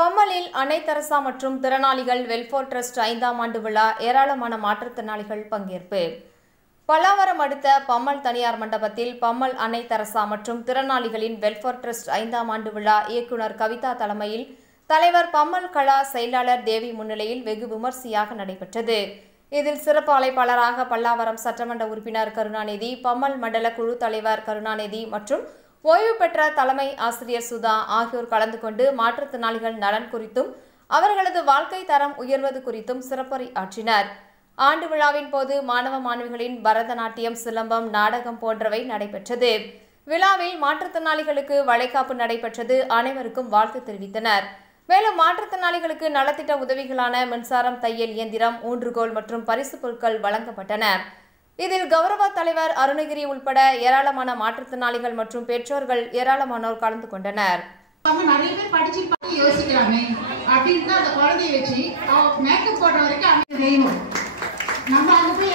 பம்மலில் அன்னை தெரசா மற்றும் திறனாளிகள் வெல்ஃபேர் ட்ரஸ்ட் 5ஆம் ஆண்டு விழா. ஏராளமான மாற்றுத்திறனாளிகள் பங்கேற்பு. பல்லாவரம் அடுத்த பம்மல் தனியார் மண்டபத்தில் பம்மல் அன்னை தெரசா மற்றும் திறனாளிகளின் வெல்ஃபேர் ட்ரஸ்ட் 5ஆம் ஆண்டு விழா இயக்குநர் கவிதா தலைமையில் தலைவர் பம்மல் கலா செயலாளர் தேவி முன்னிலையில் வெகு விமர்சையாக நடைபெற்றது. இதில் சிறப்பு அழைப்பாளராக பல்லாவரம் சட்டமன்ற உறுப்பினர் கருணாநிதி, பம்மல் மண்டல குழு தலைவர் கருணாநிதி மற்றும் ஓய்வு பெற்ற தலைமை ஆசிரியர் சுதா ஆகியோர் கலந்து கொண்டு மாற்றுத்திறனாளிகள் நலன் குறித்தும் அவர்களது வாழ்க்கை தரம் உயர்வது குறித்தும் சிறப்புரை ஆற்றினர். ஆண்டு விழாவின் போது மாணவ மாணவிகளின் பரதநாட்டியம், சிலம்பம், நாடகம் போன்றவை நடைபெற்றது. விழாவில் மாற்றுத்திறனாளிகளுக்கு வளைகாப்பு நடைபெற்றது. அனைவருக்கும் வாழ்த்து தெரிவித்தனர். மேலும் மாற்றுத்திறனாளிகளுக்கு நலத்திட்ட உதவிகளான மின்சாரம், தையல் இயந்திரம், ஊன்றுகோல் மற்றும் பரிசு பொருட்கள் வழங்கப்பட்டன. இதில் கௌரவ தலைவர் அருணகிரி உள்பட ஏராளமான மாற்றுத்திறனாளிகள் மற்றும் பெற்றோர்கள் ஏராளமானோர் கலந்து கொண்டனர். நிறைய பேர் படிச்சு யோசிக்கிறாங்க அப்படின்னு அந்த குழந்தைய வச்சு மேக்கப் போடுற வரைக்கும் அவங்க செய்யணும். நம்ம அங்க போய்